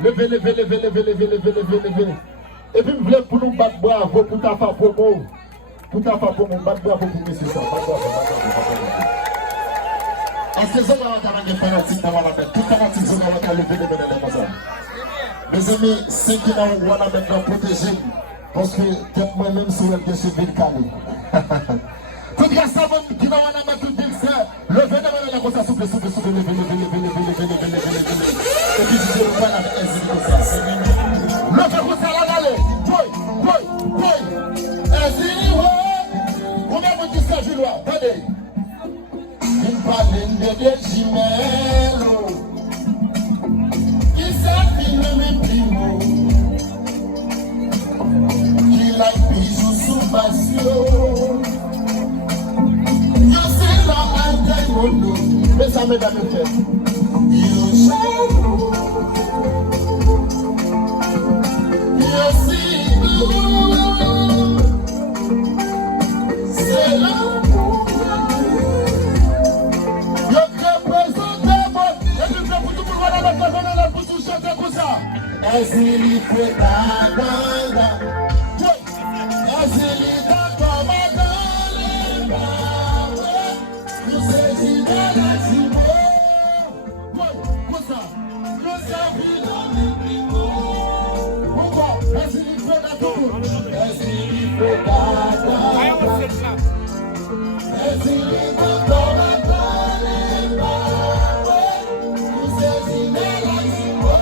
Levez. Et puis, vous voulez pour nous battre bravo pour ta femme promo. Pour ta femme promo, battre bravo pour monsieur ça. Est-ce que ça va avoir des fanatiques dans la tête? Tout fanatique, ça va avoir lever les mains comme ça. Mes amis, c'est qui n'a pas maintenant protéger. Parce que moi-même, c'est elle qui est ville calée. Tout cas, ça va qui n'a pas mettre tout ville, c'est lever les mains comme ça, souffle, lever. Et puis, je vais le voir avec un signe comme ça. Levez comme ça, là, allez. Boy. Ainsi, combien vous dites ça, Julois? Attendez. Une palette de Jimelo qui s'affine mes primos qui la bijou sous passion. Yo c'est la antenne mono, mais ça me donne le fait. Yo c'est c'est là. Ezili fait danga, Ezili d'accord madame, nous c'est dans la cimo, quoi ça, nous sommes dans le primo, pourquoi Ezili fait d'accord, Ezili fait danga, Ezili d'accord madame, nous c'est dans la cimo.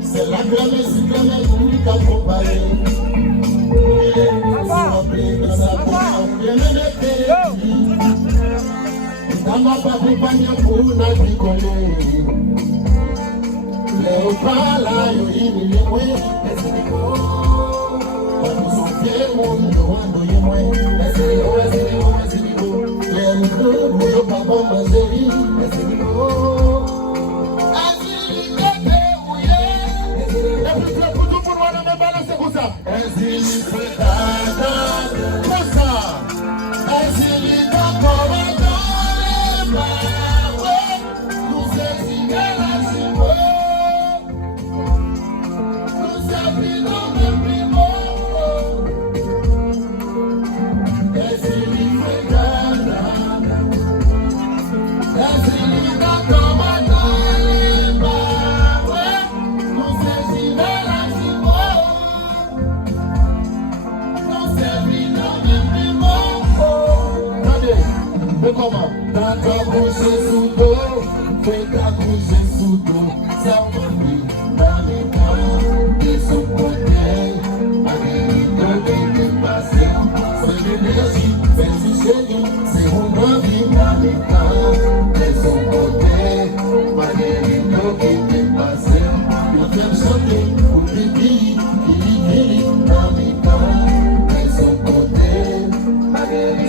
C'est la grammaire qui t'accompagne. Dans ma compagnie pour la rigoler. Les opala, il est moins. Comment? Dans ta bouche sous l'eau, fais ta bouche sous l'eau, ça va bien, dans les camps, de son côté, avec le dépassé, c'est l'énergie, c'est du génie, c'est mon envie, dans les camps, de son côté, avec le dépassé, il fait chanter, pour les filles, dans les camps, de son côté, avec le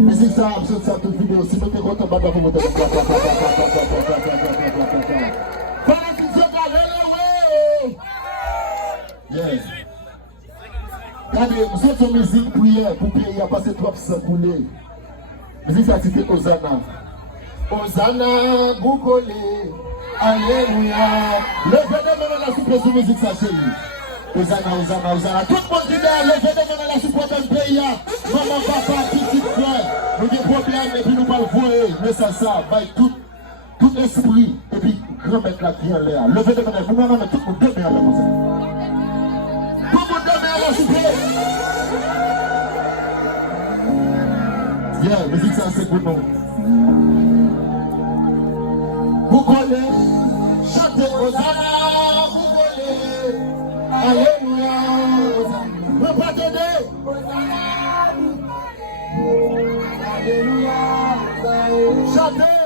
musique ça, absurde ça, toute vidéo. Si vous êtes content, vous vous yes. Regardez, nous sommes en musique prière pour payer à passer 300 pour les. Musique ça, c'était Hosanna. Hosanna, Boukole, Alléluia. Levez les mains dans la soupe musique ça, chérie. Hosanna. Tout le monde qui est là, levez les mains dans la soupe de pays. Maman, papa, petit frère. Nous avons des problèmes et puis nous allons voir. Mais ça, tout esprit. Et puis, grand mettre la vie en l'air. Levez les mains, vous m'en mettez tout le monde deux mains en l'air. Tout le monde deux mains en l'air, s'il vous plaît. Yeah, musique ça, c'est pour nous. Vous connaissez, chantez Hosanna, vous connaissez. Alléluia, ne pas donner. Alléluia, chantez.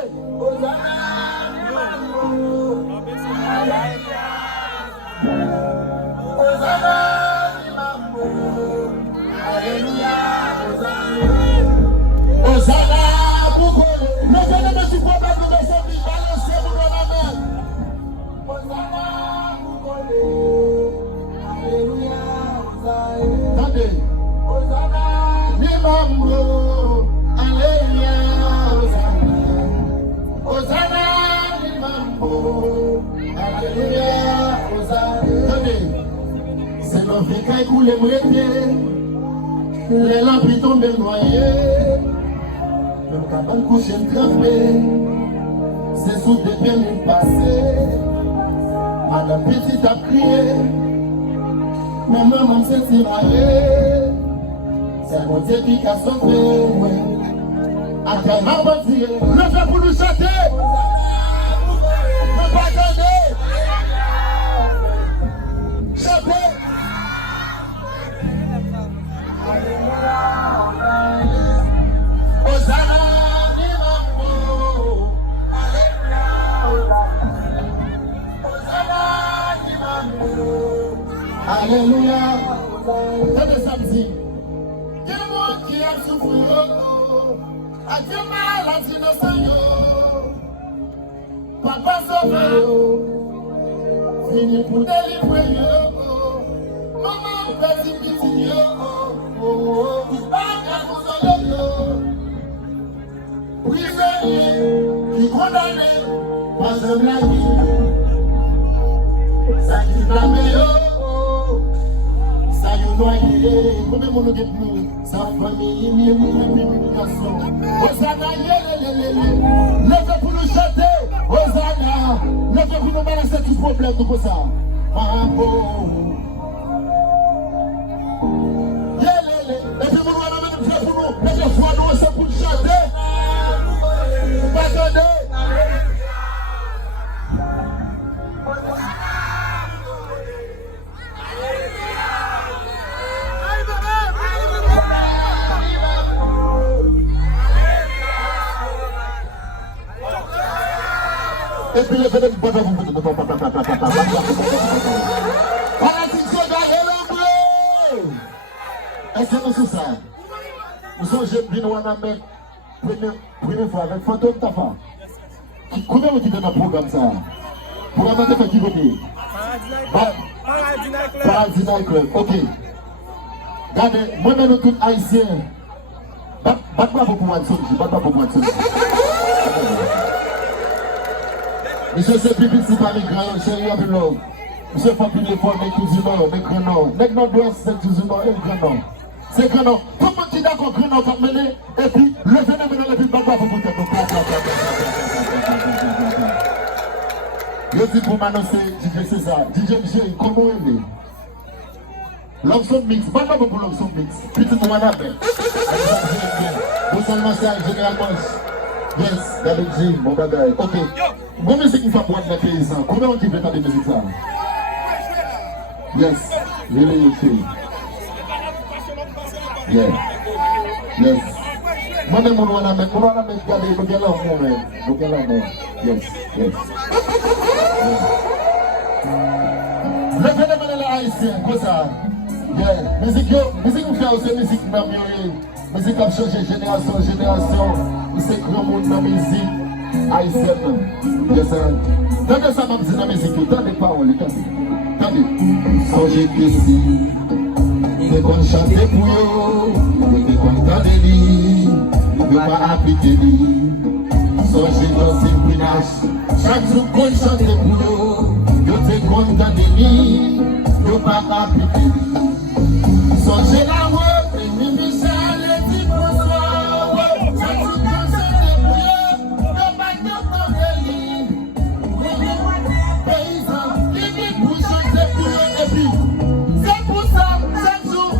Alléluia, Hosanna. C'est l'enfer qui coule les pieds. Les lampes tombent noyées. Même cabane couché trempé. C'est sous des peines passées. Madame Petite a crié. Maman s'est tirée. C'est mon Dieu qui a sauvé. À quel moment dire, levez pour nous chanter. Ne pas donner. Chantez. Hosanna, Alléluia. Tenez samedi. Quel monde qui a souffert. Adieu mal à innocent. Papa sauvé. Fini pour délivrer. Maman petit petit. Prisonnier qui condamné par un blague. Ça qui blâme. Ça y est noyé, combien mon nous sa famille, humiliation. Hosanna, levez pour nous chanter. Hosanna, levez pour nous balancer tout problème, tout ça. Mambo. Et puis nous allons mettre pour nous, levez pour nous, c'est pour chanter. Pardonnez. Et puis le fait de est-ce que nous sommes ça? Nous sommes jeunes, nous avons première fois avec Fantôme Tafa. Combien vous dites dans le programme ça? Programme de qui veut dire? Paradis Night Club. Ok. Regardez, moi-même tout haïtien. Batte-moi pour Watson. Batte-moi pour Watson. Monsieur c'est pipi, c'est pas les grands, chérie, avec l'homme. Monsieur faut plus l'effort, mais tout du nord, mais grand nord. Les grands doigts, c'est tout du nord et le grand nord. C'est grand nord. Tout le monde qui est d'accord, grand nord, va mener, et puis, le venez maintenant, et puis, batte-moi pour vous. Je dis pour m'annoncer, DJ c'est ça. DJ Michel, comment il est? L'option mix, batte-moi pour l'option mix. Petit nous en avait. Vous seulement ça, généralement. Yes, David Jim, mon bagage. Ok. Bon musique qui fait pour les paysans. Comment on dit que de musique ça? Yes, really you feel. Yeah. Yes. Moi-même, on va la mettre, regarder, le gars là, moi-même. Le gars là, moi. Yes, yes. Le phénomène est haïtien, comme ça. Yeah. Musique, vous faites aussi musique d'améliorer. Musique qui a changé génération en génération. C'est grand monde dans la musique haïtienne. Yes, sir. Donnez ça, même si la musique, donnez paroles, attendez. Songez qu'ici, c'est qu'on chante pour eux, c'est qu'on entend des lits, ne peut pas appliquer lui. Songez dans ces brinages, chaque jour qu'on chante pour eux, c'est qu'on entend des lits, ne peut pas appliquer lui. Songez la voix, et Michel, et dit bonsoir, chaque jour qu'on chante pour eux, ne peut pas entendre des lits. Paysans, qui vit pour chanter pour eux, et puis, c'est pour ça, chaque jour,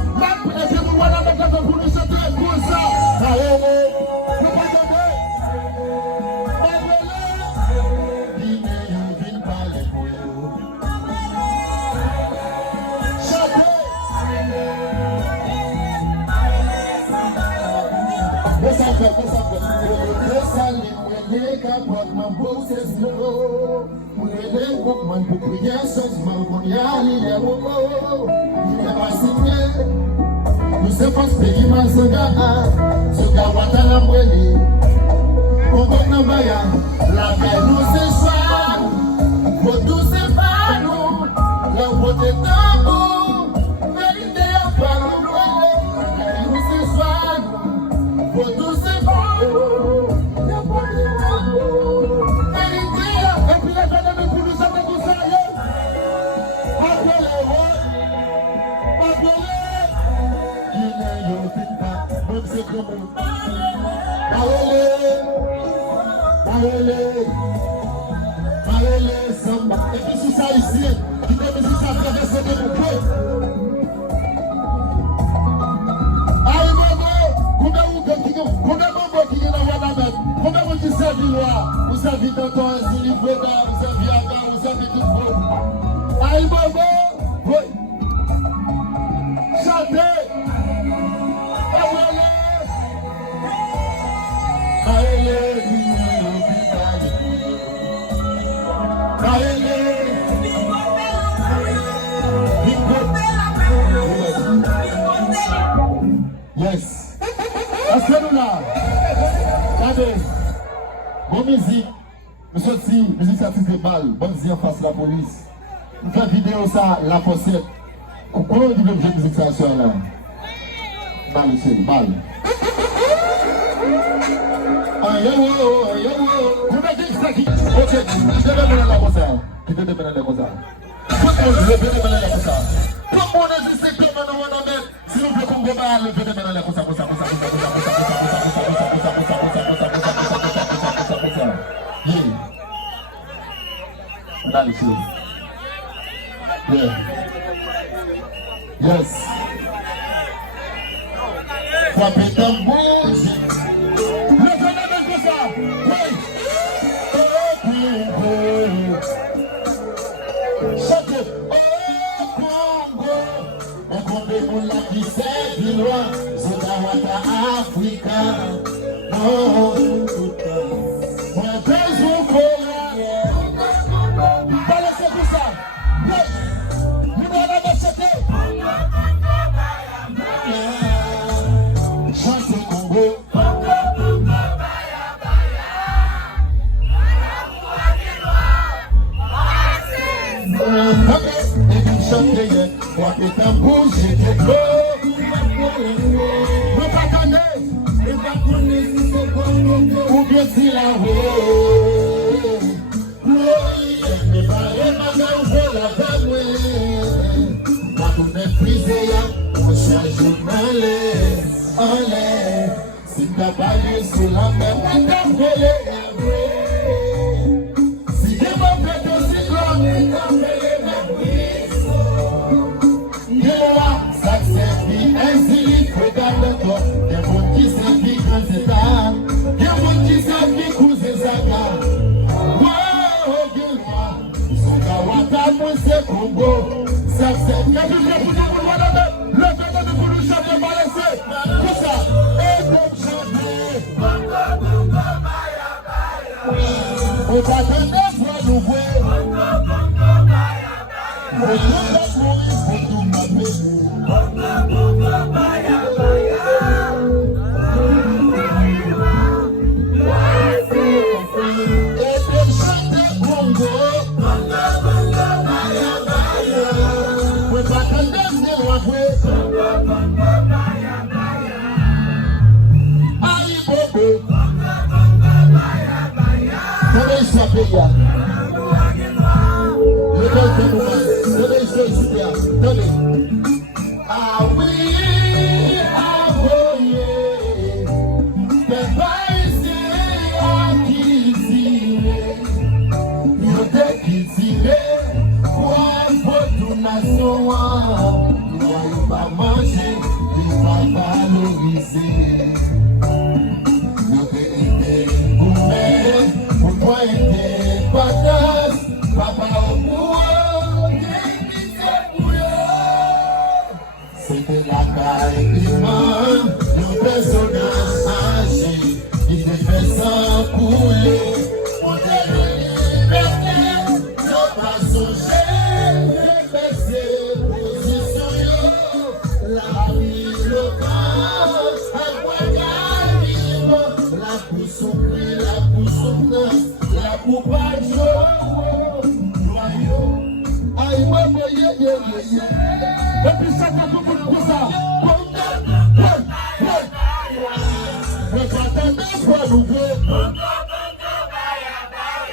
et puis vous voilà avec la pour nous chanter pour ça. Allez, vous pardonnez. Venez parler pour eux. Chantez. Nous sommes pas pays mal ce gars, Watana Mweli. On donne baya, la paix nous s'échoue. Pour tous ces panneaux, la route est tabou. Vérité à pas nous voler, la paix nous s'échoue. Pour tous ces panneaux, la route est tabou. Vérité à pas nous voler. Parlez, samba. Et puis si ça ici, qui peut me dire ça traverser de mon cœur. Aïe maman, combien de mamans qui viennent avoir la même? Combien de qui servent là? Vous savez dans ton asile, vous savez à bas, vous savez tout le monde. Aïe maman, oui. Chantez. Yes. Est-ce là? Regardez. Bon musique. Monsieur si, musique ça fait mal. Bonne musique en face la police. Vous faites vidéo ça, la pochette. Comment vous dites que j'ai musique ça sur là? Mal, monsieur, mal. Vous mettez ça qui. Ok, je vais demander la cosa. Qui te demande la cosa? Tout le monde, je vais demander la cosa. Tout le monde est ici, tout le monde est là. Si vous voulez qu'on go back, je vais demander la cosa. Yeah. Yes. Frappez tambour. Le phénomène de ça. Oui. Chantez. Oh Congo. On compte pour la qui s'est du loin. Zodawata Africa. Oh. Moi, besoin pour balancez tout ça. Oui. Nous allons l'acheter. Chantez Congo. Et vous chantez, frappez tambour, j'étais beau. Vous m'attendez, ou bien si la roue. Mais pas les mamans, je la vais. Quand vous méprisez, on cherche journalais. En l'air, si t'as baillé sous la mer, on t'a volé. Si t'es pas fait aussi grand, on t'a volé. Ça c'est vie, ainsi, regarde-toi. Des gens qui savent qui grand état, des gens qui savent qui cousin Zaga. Wow, dis-moi, son Kawata, moi c'est Congo. Ça c'est bien du jeu pour nous, le fait de nous chanter, balancer. Tout ça, et comme chanter. On va t'attendre pour nous voir. On va mourir pour nous m'appeler. Ah oui, ah oui, c'était la caille humaine, le personnage âgé qui te fait s'encouler. On est liberté, ne pas songer, baisser position, la vie locale, la pousse au prix, la pousse au neuf, la coupe à joyeux. Aïe, maman, yeah. Et puis ça t'a tout pour ça. Mais quand t'as des fois nouveau,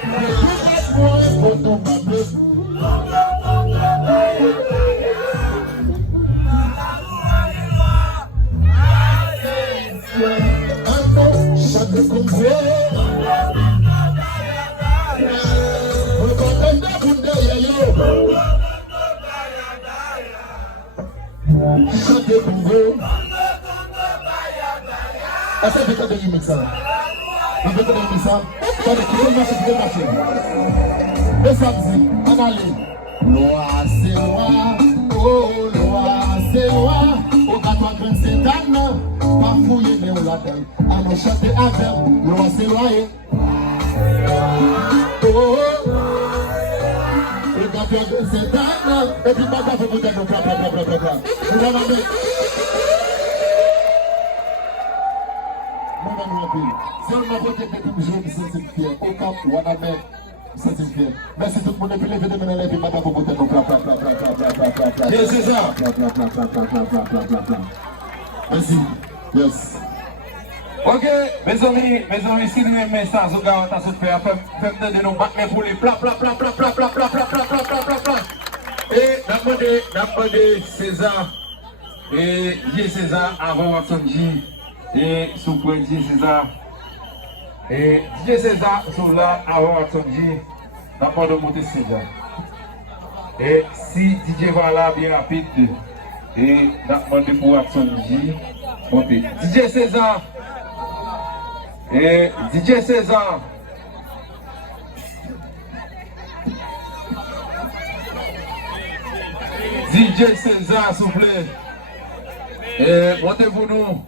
mais tout va pour ton bébé. Yeah. Chantez pour vous. Est-ce que vous avez mis ça? Vous avez mis ça? Attendez, qui peut marcher, qui peut marcher? Et ça me dit, on allait. Loi, c'est loi. Oh, loi, c'est loi. Au gâteau, grand Satan. Pas fouiller, mais on l'appelle. Allons chanter avec. Loi, c'est loi. Oh, le gâteau, grand Satan. Et puis, ma gaffe, vous êtes bla. Vous allez avec. Seulement pour que vous me sentez fier. Au camp, on a même sentez fier. Merci tout le monde. Et puis, levez les mains, levez madame pour voter nos plats. Yes, c'est ça. Merci. Yes. Ok, mes amis, si vous aimez ça, vous avez un faire, faites de nous battre pour les plats. Et d'abord César, et J. César avant Watson J. Et sous J. César. Et J. César sont là avant Watson J. D'abord de monter César. Et si DJ va là bien rapide, et d'abord pour Watson J. Monter. DJ César. Et DJ César. DJ César, s'il vous plaît. Et montez pour nous.